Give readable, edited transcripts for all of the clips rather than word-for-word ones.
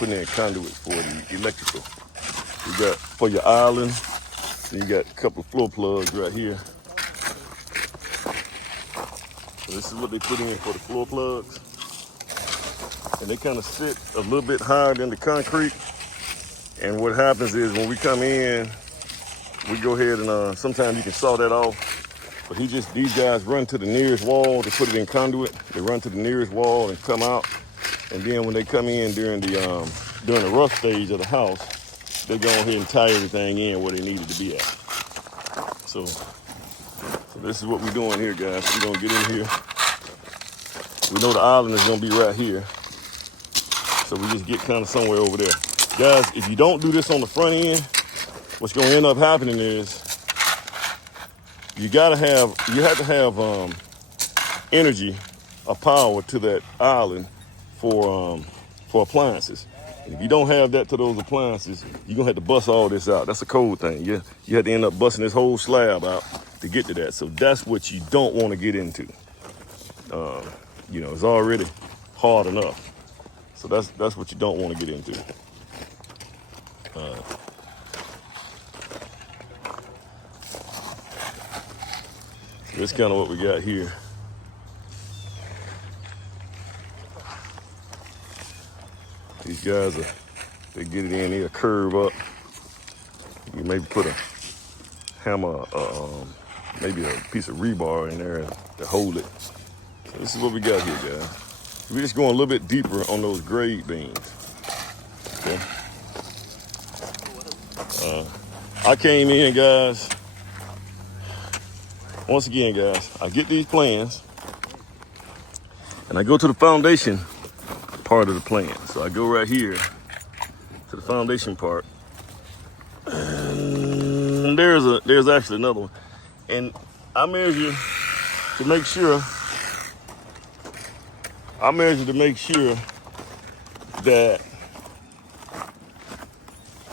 putting in conduits for the electrical. You got for your island, and you got a couple of floor plugs right here. So this is what they put in for the floor plugs. And they kind of sit a little bit higher than the concrete. And what happens is when we come in, we go ahead and sometimes you can saw that off. But these guys run to the nearest wall to put it in conduit. They run to the nearest wall and come out. And then when they come in during the rough stage of the house, they go ahead and tie everything in where they need it to be at. So this is what we're doing here, guys. We're gonna get in here. We know the island is gonna be right here. So we just get kind of somewhere over there. Guys, if you don't do this on the front end, what's gonna end up happening is you have to have energy or power to that island for appliances. And if you don't have that to those appliances, you're gonna have to bust all this out. That's a code thing. You have to end up busting this whole slab out to get to that. So that's what you don't want to get into. It's already hard enough. So that's what you don't want to get into. So that's kind of what we got here. These guys they get it in here, curve up. You maybe put a hammer, maybe a piece of rebar in there to hold it. So this is what we got here, guys. We're just going a little bit deeper on those grade beams. Okay. I came in, guys. Once again, guys, I get these plans and I go to the foundation part of the plan. So I go right here to the foundation part. And there's actually another one. And I measure to make sure that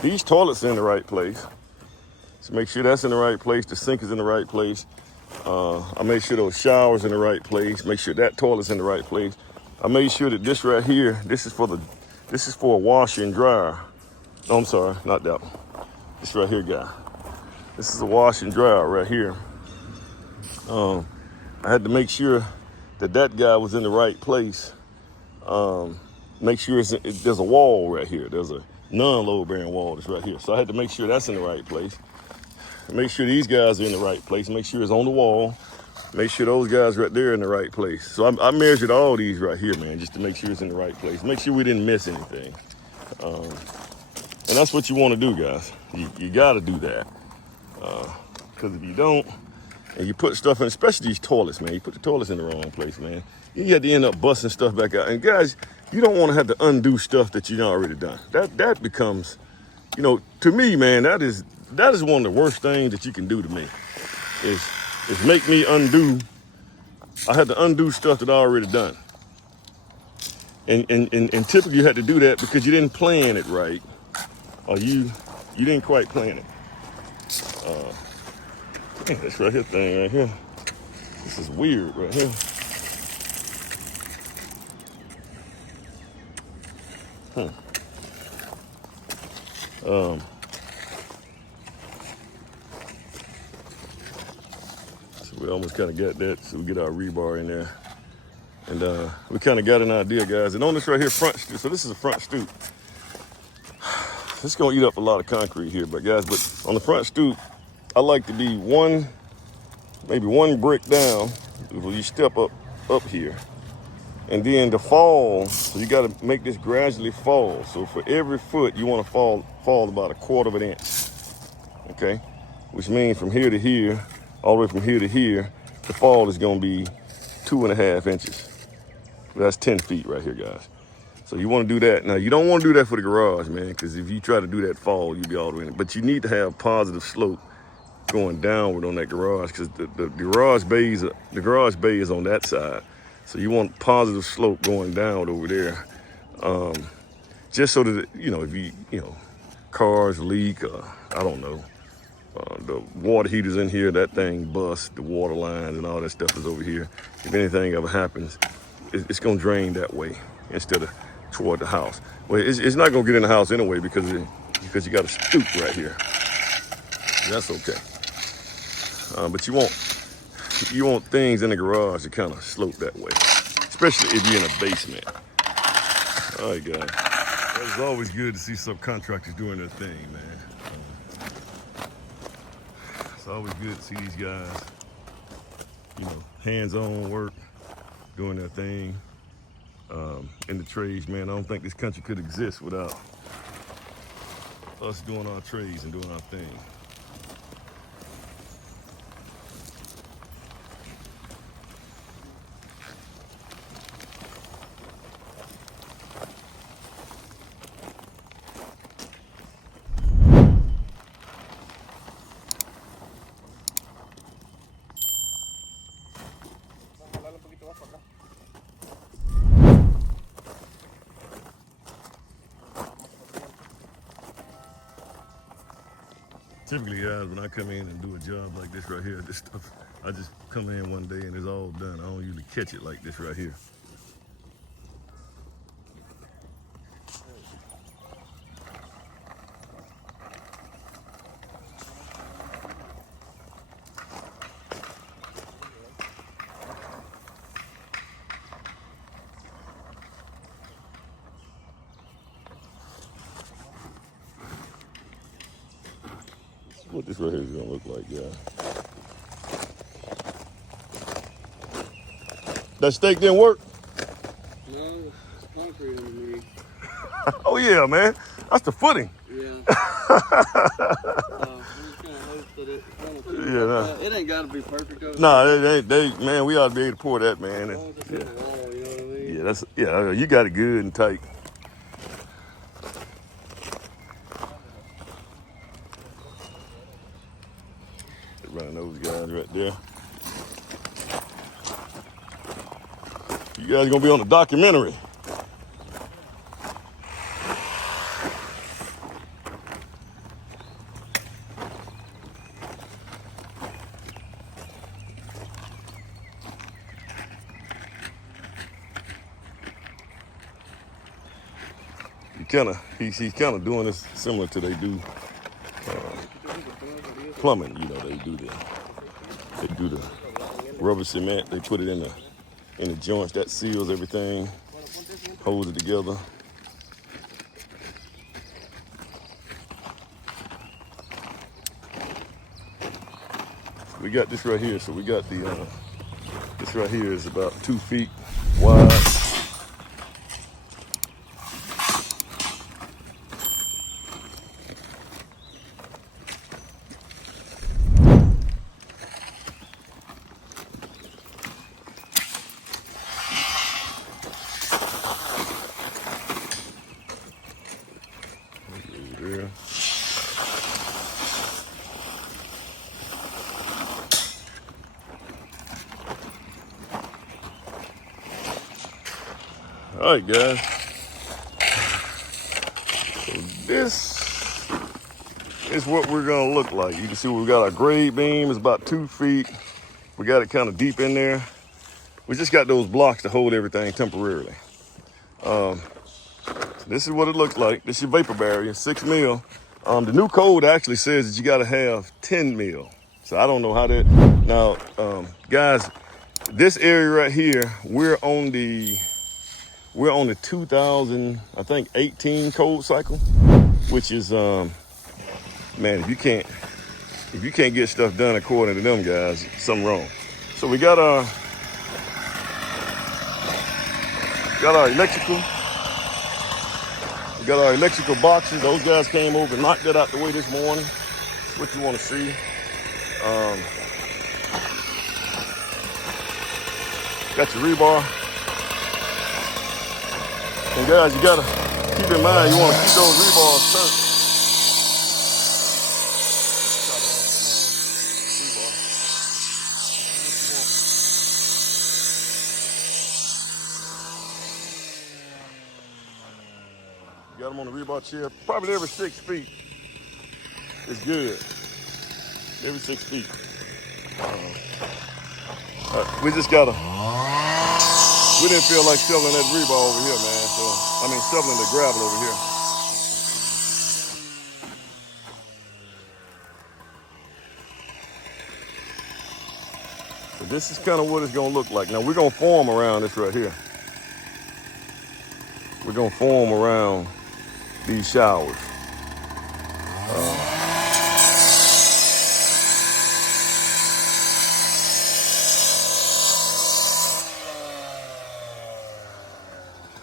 these toilets are in the right place. So make sure that's in the right place. The sink is in the right place. I make sure those showers in the right place. Make sure that toilet's in the right place. I made sure that this right here, this is for a washer and dryer. No, I'm sorry, not that one. This right here, guy. This is a wash and dryer right here. I had to make sure that guy was in the right place. Make sure there's a wall right here. There's a non-load bearing wall that's right here. So I had to make sure that's in the right place. Make sure these guys are in the right place. Make sure it's on the wall. Make sure those guys right there are in the right place. So I measured all these right here, man, just to make sure it's in the right place. Make sure we didn't miss anything. And that's what you want to do, guys. You got to do that. Because if you don't, and you put stuff in, especially these toilets, man, you put the toilets in the wrong place, man, you have to end up busting stuff back out. And guys, you don't want to have to undo stuff that you've already done. That becomes, to me, man, that is one of the worst things that you can do to me, is make me undo. I had to undo stuff that I already done. And typically you had to do that because you didn't plan it right, or you didn't quite plan it. This right here thing right here. This is weird right here. So we almost kind of got that, so we get our rebar in there. And we kind of got an idea, guys. And on this right here, front stoop, so this is a front stoop. This is gonna eat up a lot of concrete here, but on the front stoop, I like to be maybe one brick down when you step up here. And then the fall, so you gotta make this gradually fall. So for every foot, you wanna fall about 1/4 of an inch, okay? Which means from here to here, all the way from here to here, the fall is gonna be 2.5 inches. That's 10 feet right here, guys. So you wanna do that. Now, you don't wanna do that for the garage, man, because if you try to do that fall, you'll be all the way in it. But you need to have positive slope going downward on that garage, because the garage bay is on that side. So you want positive slope going down over there. Just so that, if cars leak, I don't know, the water heater's in here, that thing busts, the water lines and all that stuff is over here. If anything ever happens, it's gonna drain that way instead of toward the house. Well, it's not gonna get in the house anyway because you got a stoop right here. That's okay. But you want things in the garage to kind of slope that way, especially if you're in a basement. All right, guys. It's always good to see subcontractors doing their thing, man. It's always good to see these guys, hands-on work, doing their thing in the trades, man. I don't think this country could exist without us doing our trades and doing our thing. Typically, guys, when I come in and do a job like this right here, this stuff, I just come in one day and it's all done. I don't usually catch it like this right here. What this right here is gonna look like, yeah. That stake didn't work? No, it's concrete underneath. Oh yeah, man. That's the footing. Yeah. We just gonna hope that it ain't gotta be perfect over Nah, man, we ought to be able to pour that, man. as long as it's in the wall, you know what I mean? Yeah, you got it good and tight. Running those guys right there. You guys gonna be on the documentary. He's kind of doing this similar to they do plumbing. They do the rubber cement. They put it in the joints that seals everything, holds it together. We got this right here. So we got this right here is about 2 feet wide. There. All right, guys. So this is what we're gonna look like. You can see we got our grade beam. It's about 2 feet. We got it kind of deep in there. We just got those blocks to hold everything temporarily. This is what it looks like. This is your vapor barrier, 6 mil. The new code actually says that you gotta have 10 mil. So I don't know how that, now, guys, this area right here, we're on the 2000, I think, 18 code cycle, which is, man, if you can't get stuff done according to them guys, something wrong. So we got our electrical. We got our electrical boxes. Those guys came over and knocked that out the way this morning. That's what you want to see. Got your rebar. And guys, you gotta keep in mind, you want to keep those rebars turned. Got them on the rebar chair, probably every 6 feet is good. Every 6 feet. We just gotta We didn't feel like shoveling that rebar over here, man. So, I mean, shoveling the gravel over here. So this is kind of what it's gonna look like. Now we're gonna form around this right here. We're gonna form around these showers.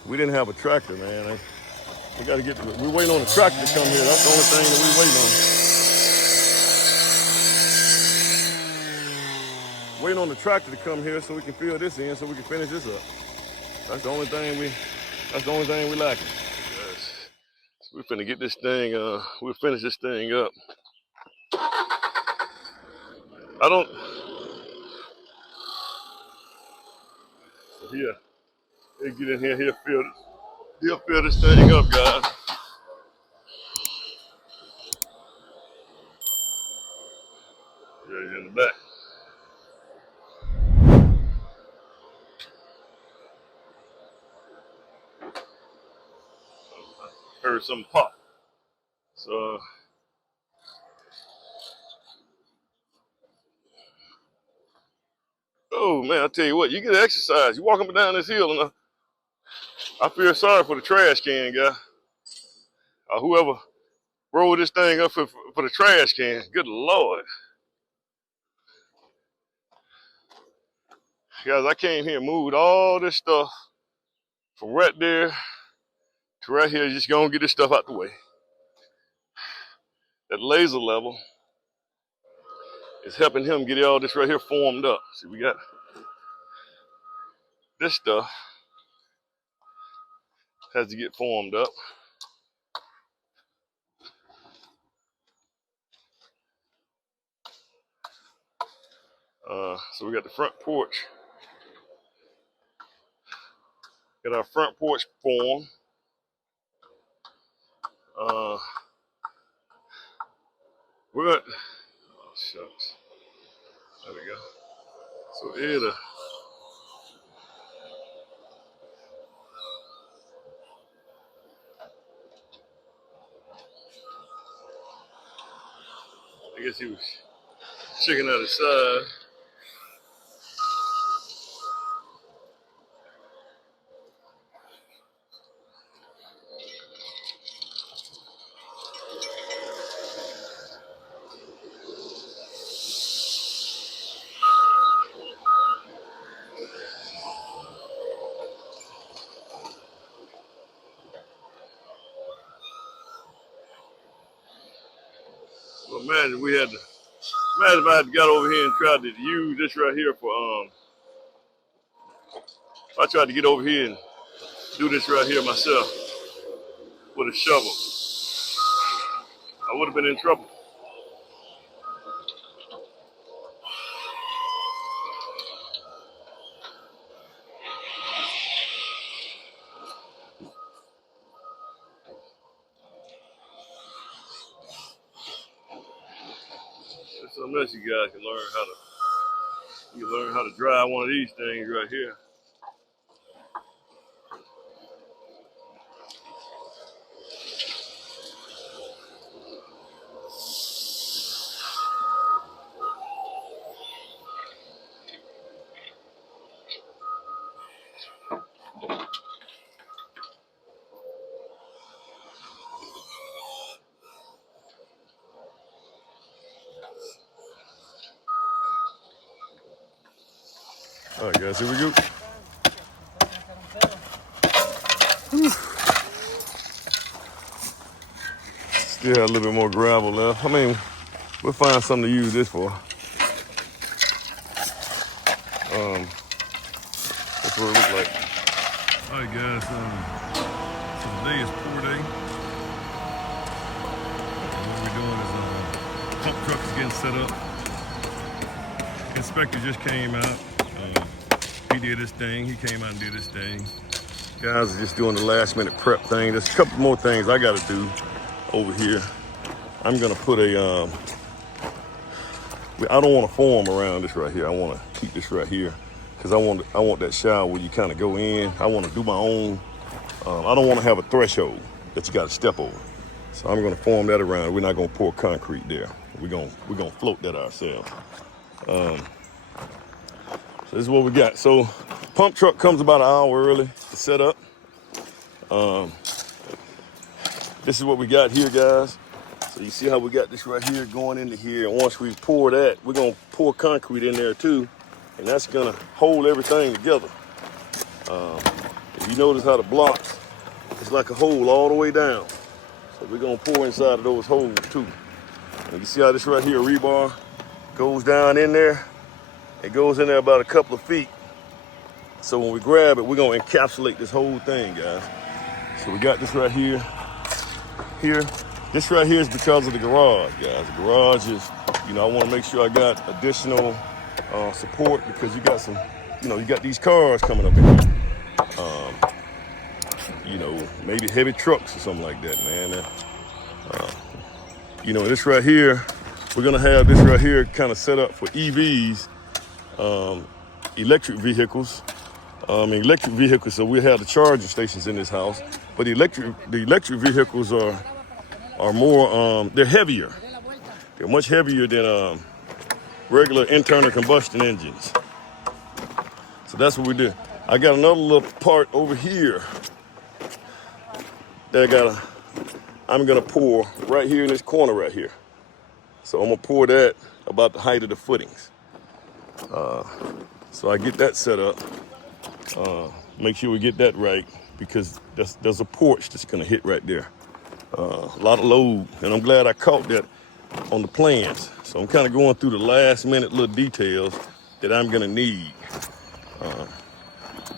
We didn't have a tractor, man. We got to get. We're waiting on the tractor to come here. That's the only thing that we're waiting on. Waiting on the tractor to come here so we can fill this in, so we can finish this up. That's the only thing we. That's the only thing we lacking. Yes. So we're finna get this thing. We'll finish this thing up. I don't. Here, they get in here. He'll fill this thing up, guys. Yeah, he's in the back. Heard something pop. So. Oh man, I tell you what, you get exercise. You walk up and down this hill, and I feel sorry for the trash can guy. Whoever rolled this thing up for the trash can. Good Lord. Guys, I came here and moved all this stuff from right there to right here. Just gonna get this stuff out the way. That laser level is helping him get all this right here formed up. See, we got this stuff has to get formed up. So we got the front porch. Got our front porch formed. We're at, oh shucks. There we go. So it'll, I guess he was checking out his side. Well, imagine if I had got over here and tried to use this right here for, if I tried to get over here and do this right here myself with a shovel, I would have been in trouble. There's something else you guys can learn how to drive one of these things right here. All right, guys, here we go. Still have a little bit more gravel left. I mean, we'll find something to use this for. That's what it looks like. All right, guys. So today is pour day. And what we're doing is pump truck is getting set up. Inspector just came out. He did his thing. He came out and did his thing. Guys are just doing the last minute prep thing. There's a couple more things I got to do over here. I'm gonna put a. I don't want to form around this right here. I want to keep this right here. because I want that shower where you kind of go in. I want to do my own. I don't want to have a threshold that you got to step over. So I'm going to form that around. We're not going to pour concrete there. We're going to float that ourselves. So this is what we got. So pump truck comes about an hour early to set up. This is what we got here, guys. So you see how we got this right here going into here. And once we pour that, we're going to pour concrete in there too. And that's going to hold everything together. If you notice how the blocks, it's like a hole all the way down. So we're going to pour inside of those holes too. And you see how this right here, rebar, goes down in there. It goes in there about a couple of feet. So when we grab it, we're going to encapsulate this whole thing, guys. So we got this right here. This right here is because of the garage, guys. The garage is, I want to make sure I got additional support because you got some, you got these cars coming up in here. Maybe heavy trucks or something like that, man. This right here, we're going to have this right here kind of set up for EVs, electric vehicles. Electric vehicles, so we have the charging stations in this house, but the electric vehicles are more, they're heavier. They're much heavier than regular internal combustion engines. So that's what we did. I got another little part over here that I'm gonna pour right here in this corner right here. So I'm gonna pour that about the height of the footings. So I get that set up. Make sure we get that right because there's a porch that's gonna hit right there. A lot of load, and I'm glad I caught that on the plans. So I'm kind of going through the last minute little details that I'm gonna need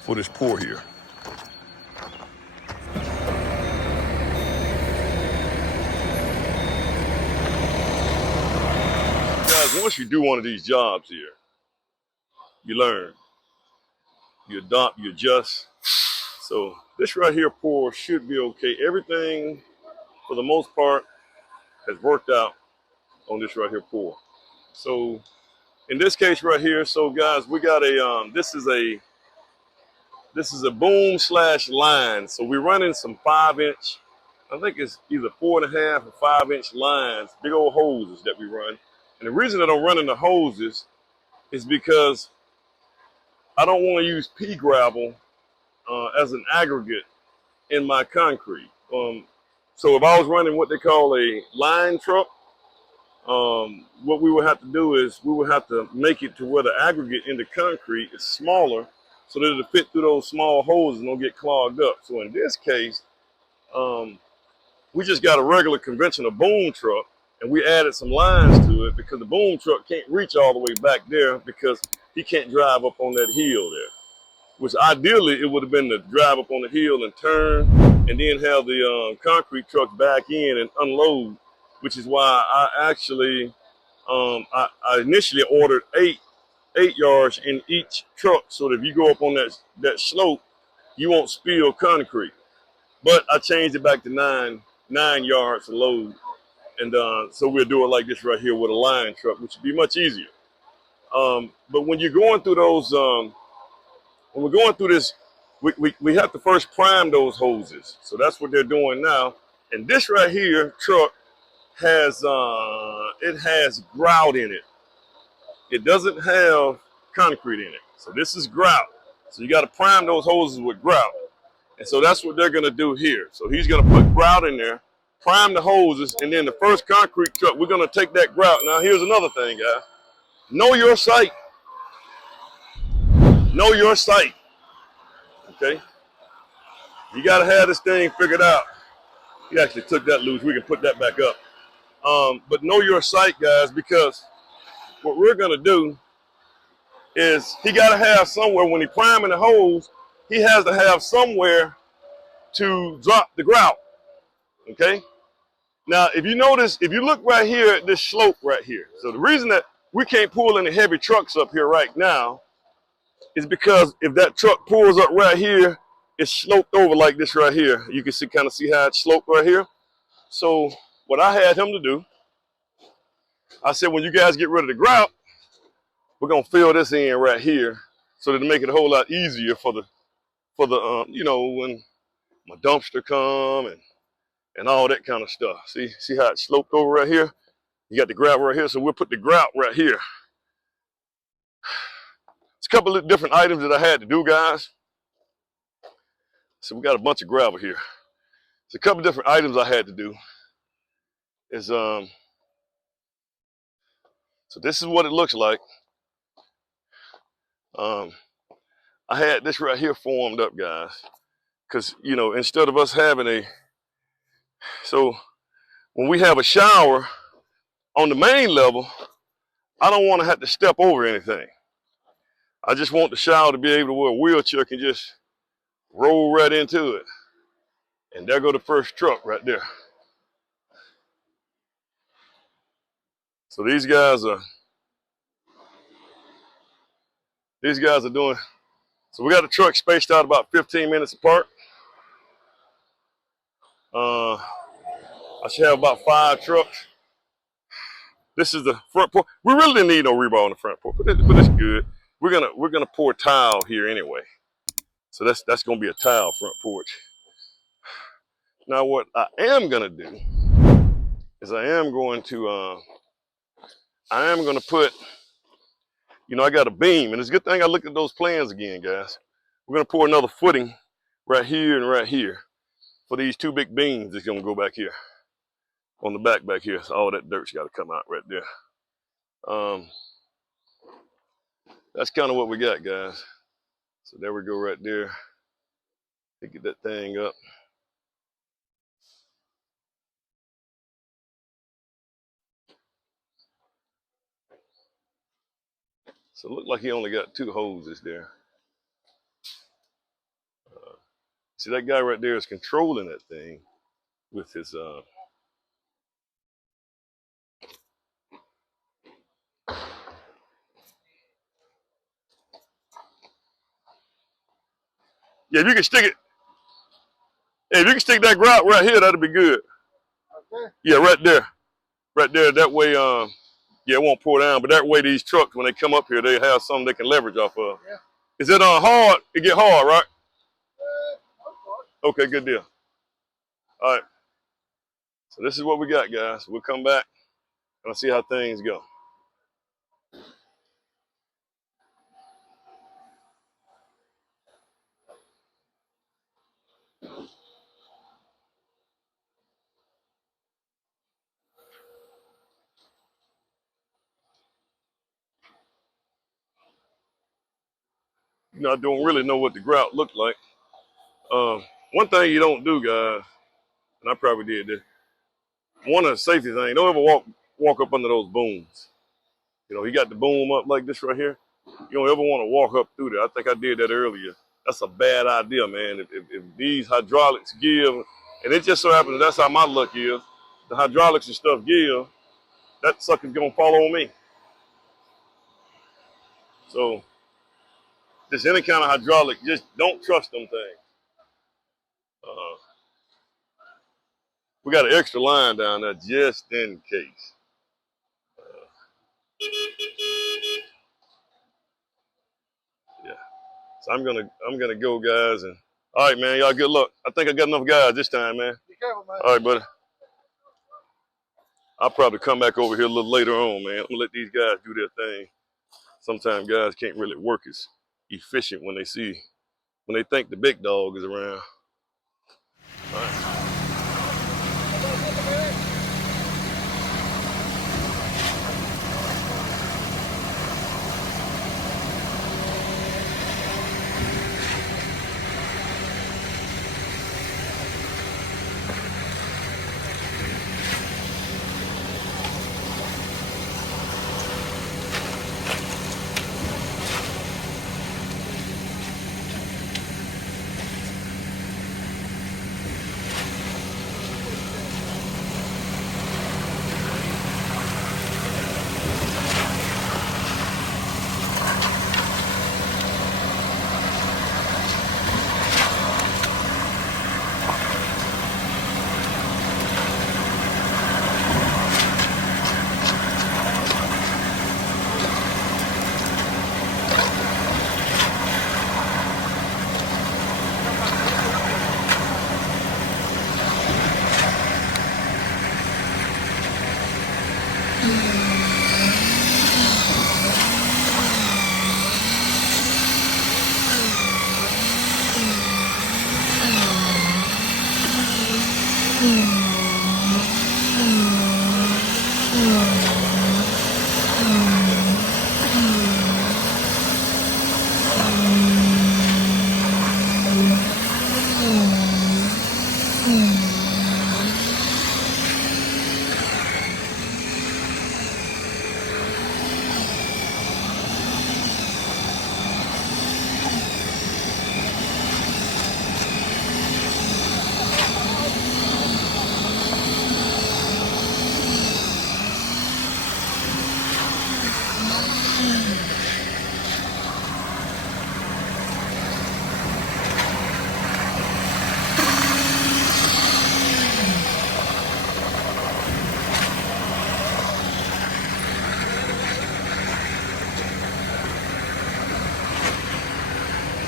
for this pour here. Guys, once you do one of these jobs here, you learn, you adopt, you adjust. So this right here pour should be okay. Everything, for the most part, has worked out on this right here pour. So in this case right here, so guys, we got a, this is a boom / line. So we're running some 5-inch, I think it's either 4.5 or 5-inch lines, big old hoses that we run. And the reason that I'm running the hoses is because I don't want to use pea gravel as an aggregate in my concrete. So if I was running what they call a line truck, what we would have to do is we would have to make it to where the aggregate in the concrete is smaller so that it'll fit through those small holes and don't get clogged up. So in this case, we just got a regular conventional boom truck and we added some lines to it because the boom truck can't reach all the way back there because he can't drive up on that hill there. Which ideally it would have been to drive up on the hill and turn and then have the concrete truck back in and unload, which is why I actually, I initially ordered eight yards in each truck so that if you go up on that slope, you won't spill concrete. But I changed it back to nine yards to load. And so we'll do it like this right here with a line truck, which would be much easier. But when you're going through those, when we're going through this, we have to first prime those hoses. So that's what they're doing now. And this right here truck has, it has grout in it. It doesn't have concrete in it. So this is grout. So you got to prime those hoses with grout. And so that's what they're going to do here. So he's going to put grout in there, prime the hoses, and then the first concrete truck, we're going to take that grout. Now here's another thing, guys. Know your site. Know your site. Okay? You got to have this thing figured out. He actually took that loose. We can put that back up. But know your site, guys, because what we're going to do is he got to have somewhere, when he's priming the hose, he has to have somewhere to drop the grout. Okay? Now, if you notice, if you look right here at this slope right here, so the reason that we can't pull any heavy trucks up here right now is because if that truck pulls up right here, it's sloped over like this right here. You can see, kind of see how it's sloped right here. So what I had him to do, I said, when you guys get rid of the grout, we're going to fill this in right here. so that it make it a whole lot easier for the you know, when my dumpster come and all that kind of stuff. See how it sloped over right here? You got the gravel right here, so we'll put the grout right here. It's a couple of different items that I had to do, guys. So we got a bunch of gravel here. It's a couple of different items I had to do. Is so this is what it looks like. I had this right here formed up, guys, because you know, instead of us having so when we have a shower on the main level, I don't want to have to step over anything. I just want the shower to be able to where a wheelchair can just roll right into it. And there go the first truck right there. So these guys are doing, so we got the truck spaced out about 15 minutes apart. I should have about 5 trucks. This is the front porch. We really didn't need no rebar on the front porch, but it's good. We're gonna pour tile here anyway. So that's gonna be a tile front porch. Now what I am gonna do is I am going to put, you know, I got a beam, and it's a good thing I looked at those plans again, guys. We're gonna pour another footing right here and right here for these 2 big beams that's gonna go back here on the back here. So all that dirt's got to come out right there. That's kind of what we got, guys. So there we go right there. Get that thing up. So it looked like he only got 2 hoses there. See, that guy right there is controlling that thing with his yeah, if you can stick it, hey, if you can stick that grout right here, that'll be good. Okay. Yeah, right there. Right there, that way, yeah, it won't pour down, but that way these trucks, when they come up here, they have something they can leverage off of. Yeah. Is it hard? It get hard, right? Okay, good deal. All right. So this is what we got, guys. We'll come back and I'll see how things go. You know, I don't really know what the grout looked like. One thing you don't do, guys, and I probably did this. One of the safety things, don't ever walk up under those booms. You know, he got the boom up like this right here. You don't ever want to walk up through there. I think I did that earlier. That's a bad idea, man. If these hydraulics give, and it just so happens that's how my luck is, the hydraulics and stuff give, that sucker's gonna fall on me. So, just any kind of hydraulic, just don't trust them things. We got an extra line down there just in case. Yeah. So I'm gonna go, guys, and all right, man. Y'all good luck. I think I got enough guys this time, man. Be careful, man. All right, buddy. I'll probably come back over here a little later on, man. I'm gonna let these guys do their thing. Sometimes guys can't really work as efficient when they think the big dog is around. All right.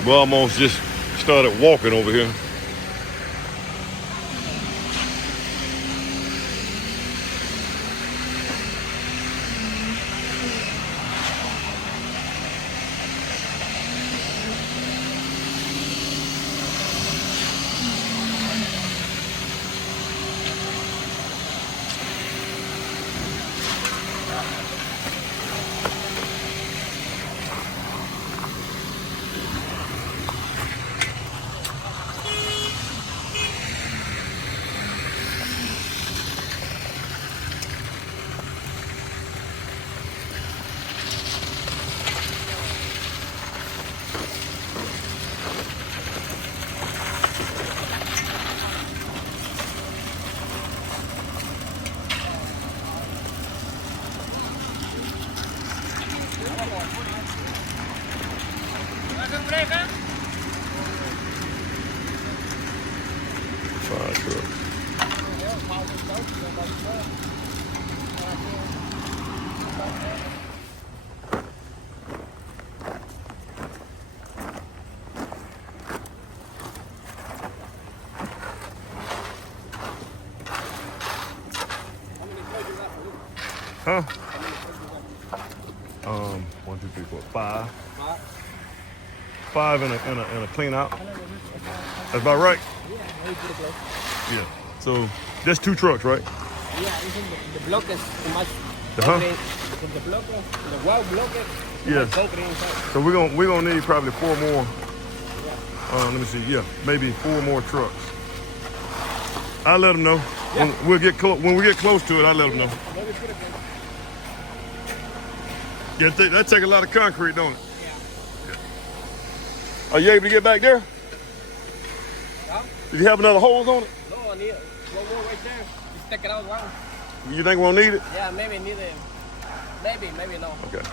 We almost just started walking over here. Fire trucks. Huh? 1, 2, 3, 4, 5. 5 and a clean out. That's about right. Yeah. So that's 2 trucks, right? Yeah, the block is too much. Uh-huh. The block, the wall block is Yes. So we're gonna need probably 4 more. Let me see. Yeah, maybe 4 more trucks. I'll let them know. Yeah. When we get close to it, I'll let them know. Yeah, that take a lot of concrete, don't it? Yeah. Are you able to get back there? Huh? Did you have another hose on it? No, I need one more right there. Just take it out one. You think we'll need it? Yeah, maybe need it. Maybe no. Okay.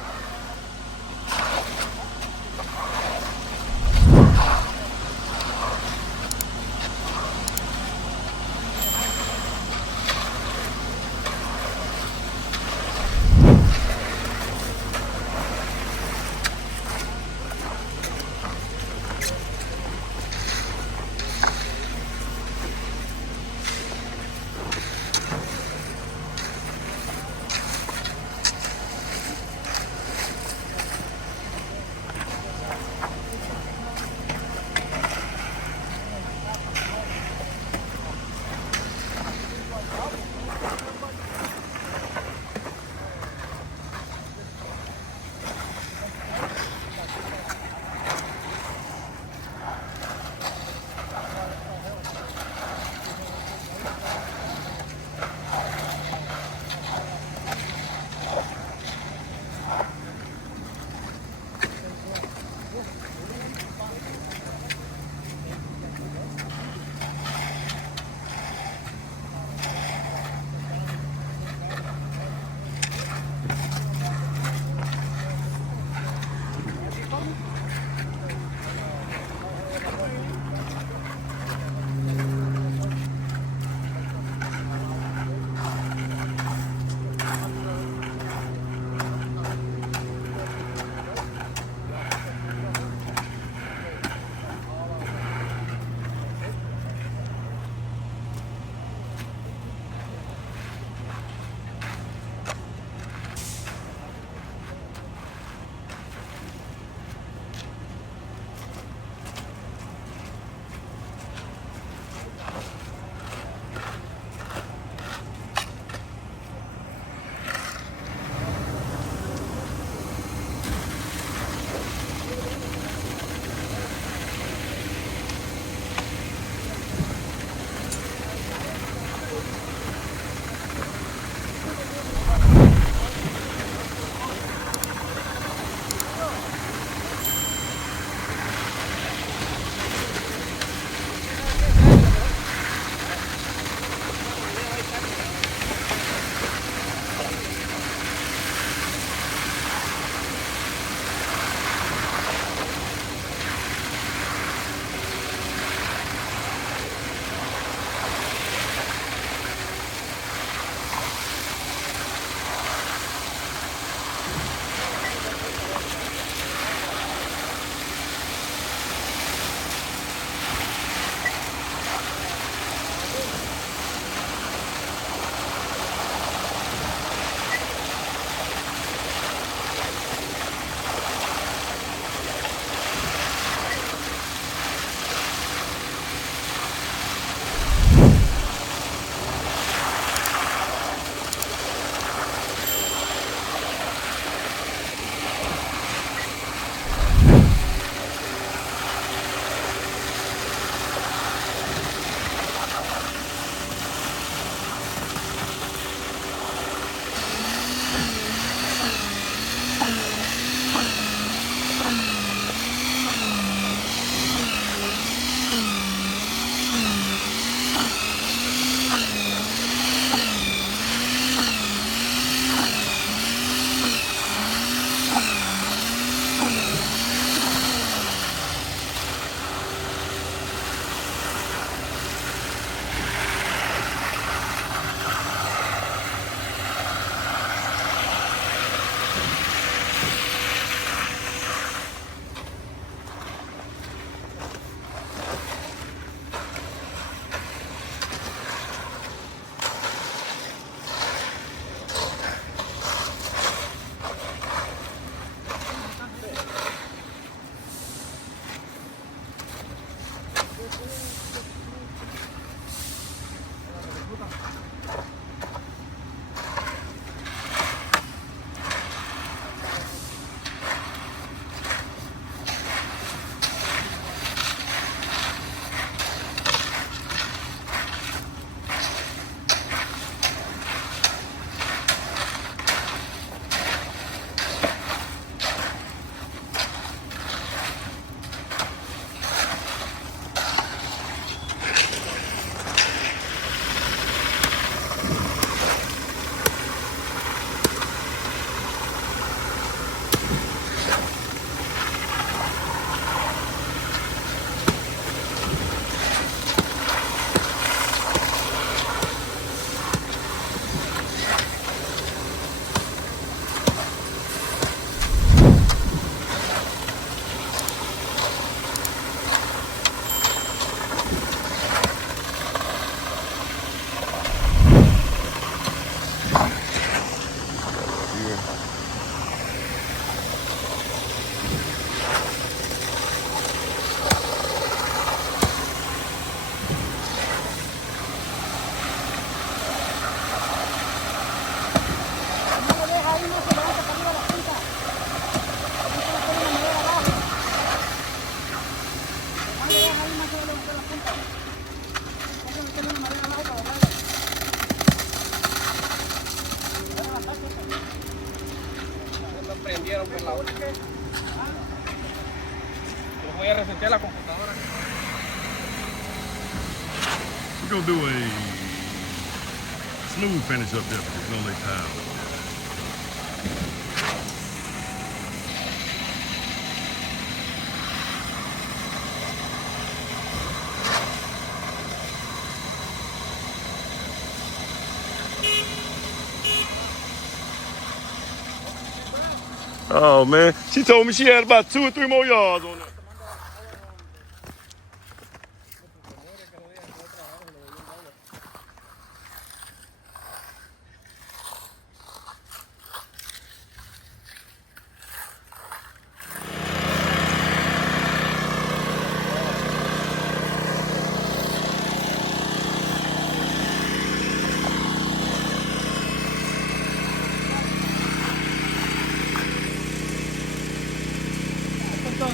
creo que la otra. Pero voy a resetear la computadora. We're gonna do a smooth finish up there because we're gonna lay tile. Oh man, she told me she had about 2 or 3 more yards on that.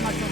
Macho.